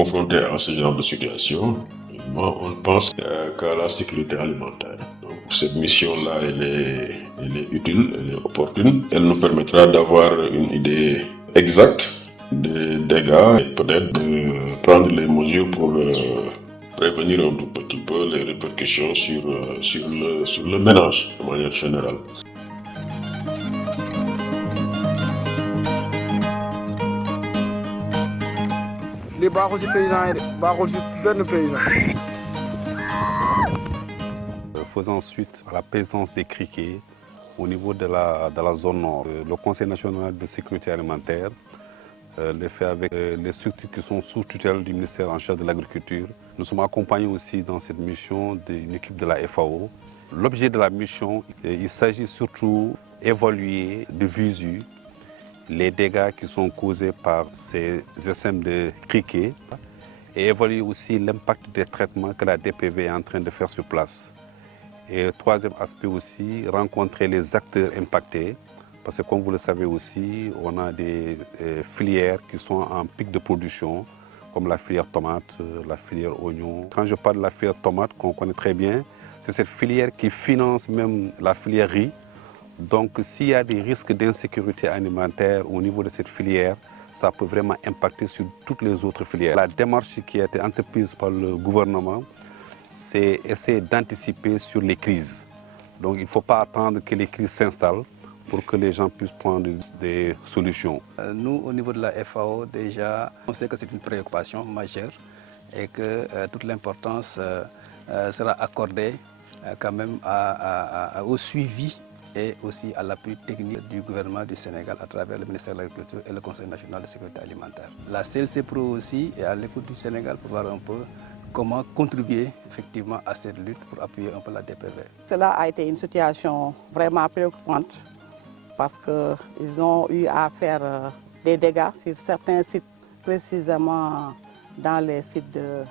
confronté à ce genre de situation, moi, on pense qu'à la sécurité alimentaire. Donc, cette mission-là, elle est utile, elle est opportune. Elle nous permettra d'avoir une idée exacte des dégâts et peut-être de prendre les mesures pour prévenir un tout petit peu les répercussions sur le ménage de manière générale. li baaxul ci paysan yi de baaxul ci benn paysan. Faisant suite à la présence des criquets au niveau de la zone nord, le Conseil national de sécurité alimentaire le fait avec les structures qui sont sous tutelle du ministère en charge de l'agriculture. Nous sommes accompagnés aussi dans cette mission d'une équipe de la FAO. L'objet de la mission, il s'agit surtout d'évaluer de visu les dégâts qui sont causés par ces SM de criquets et évaluer aussi l'impact des traitements que la DPV est en train de faire sur place. Et le troisième aspect aussi, rencontrer les acteurs impactés, parce que comme vous le savez aussi, on a des filières qui sont en pic de production, comme la filière tomate, la filière oignon. Quand je parle de la filière tomate, qu'on connaît très bien, c'est cette filière qui finance même la filière riz. Donc s'il y a des risques d'insécurité alimentaire au niveau de cette filière, ça peut vraiment impacter sur toutes les autres filières. La démarche qui a été entreprise par le gouvernement, c'est essayer d'anticiper sur les crises. Donc il ne faut pas attendre que les crises s'installent pour que les gens puissent prendre des solutions. Nous, au niveau de la FAO, déjà, on sait que c'est une préoccupation majeure et que toute l'importance sera accordée quand même au suivi et aussi à l'appui technique du gouvernement du Sénégal à travers le ministère de l'Agriculture et le Conseil national de sécurité alimentaire. La CLC Pro aussi est à l'écoute du Sénégal pour voir un peu comment contribuer effectivement à cette lutte pour appuyer un peu la DPV. Cela a été une situation vraiment préoccupante parce qu'ils ont eu à faire des dégâts sur certains sites, précisément dans les sites de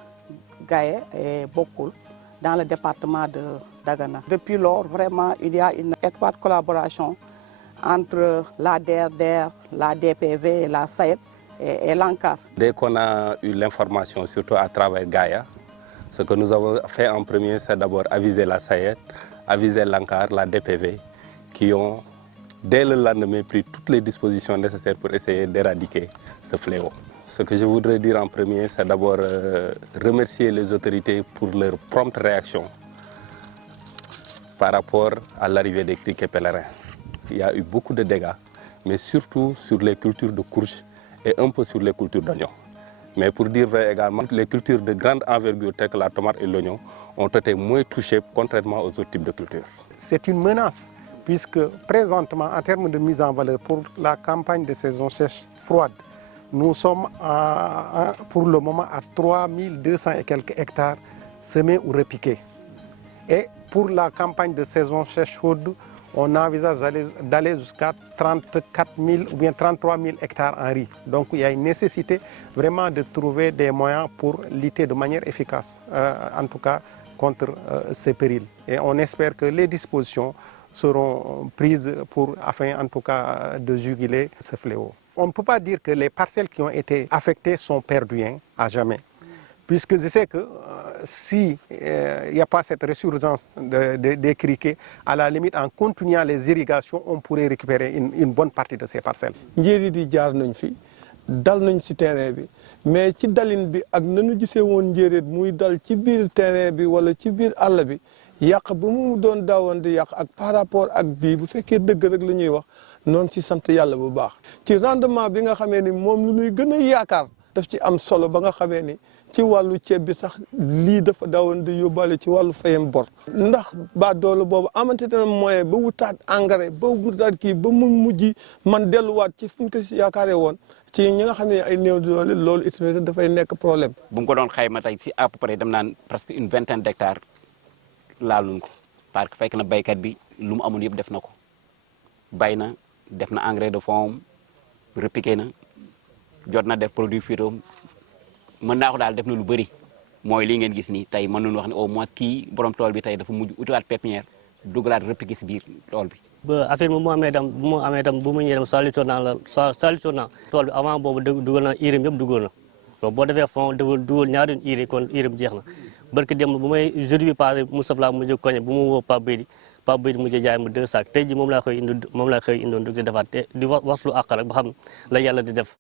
Gaye et Bokoul, dans le département de Dagana. Depuis lors, vraiment, il y a une étroite collaboration entre la DRDR, la DPV, la SAED et l'ANCAR. Dès qu'on a eu l'information, surtout à travers Gaïa, ce que nous avons fait en premier, c'est d'abord aviser la SAED, aviser l'ANCAR, la DPV, qui ont, dès le lendemain, pris toutes les dispositions nécessaires pour essayer d'éradiquer ce fléau. Ce que je voudrais dire en premier, c'est d'abord remercier les autorités pour leur prompte réaction par rapport à l'arrivée des criquets pèlerins. Il y a eu beaucoup de dégâts, mais surtout sur les cultures de courge et un peu sur les cultures d'oignons. Mais pour dire vrai également, les cultures de grande envergure telles que la tomate et l'oignon ont été moins touchées contrairement aux autres types de cultures. C'est une menace puisque présentement, en termes de mise en valeur pour la campagne de saison sèche froide, nous sommes pour le moment à 3200 et quelques hectares semés ou repiqués. Et pour la campagne de saison sèche chaude, on envisage d'aller jusqu'à 34 000 ou bien 33 000 hectares en riz. Donc il y a une nécessité vraiment de trouver des moyens pour lutter de manière efficace, en tout cas contre ces périls. Et on espère que les dispositions seront prises afin en tout cas de juguler ce fléau. On ne peut pas dire que les parcelles qui ont été affectées sont perdues à jamais. Puisque je sais que s'il n'y a pas cette résurgence des criquets, à la limite, en continuant les irrigations, on pourrait récupérer une bonne partie de ces parcelles. njéeri di jaar nañ fi dal nañ ci terrain bi mais ci dalin bi ak nañu gisee woon njéeréet muy dal ci biir terrain bi wala ci biir àll bi yàq ba mu doon daawoon di yàq ak par rapport ak bii bu fekkee dëgg rek la ñuy wax noonu ci sant yàlla bu baax ci rendement bi nga xamee ni moom lu ñuy gën a yaakaar daf ci am solo ba nga xamee ni ci wàllu ceeb bi sax lii dafa daawoon di yóbbaale ci wàllu fayam bor ndax ba doole boobu amante na moyen ba wutaat engrais ba wutaat kii ba mu mujj man delluwaat ci fu ñu ko yaakaaree woon ci ñi nga xam ne ay néew doole loolu itamit dafay nekk problème. bu mu ko doon xayma tey si à peu près dem naan presque une vingtaine d'hectares laal nañ ko parce que fekk na baykat bi lu mu amoon yëpp def na ko bay na def na engrais de fond repiqué na jot na def produit phyto mën naa ko daal def na lu bëri mooy lii ngeen gis nii tey mën nañu wax ne au moins kii borom tool bi tey dafa mujj utiwaat pépinière dugalaat repiqué si biir tool bi. ba affaire bi bu mu amee tam bu mu ñëwee dem solution naa tool bi avant boobu dugal na urée yëpp dugal na donc boo defee fond dugal ñaari urée kon urée bi jeex na barki dem bu may jeudi bi passé Moustapha laa mujj koñe bu mu woo Pape Bédi mujj jaay ma 2 sacs tey ji moom laa koy indoon di defaat te di wax lu àq rek ba xam la yàlla di def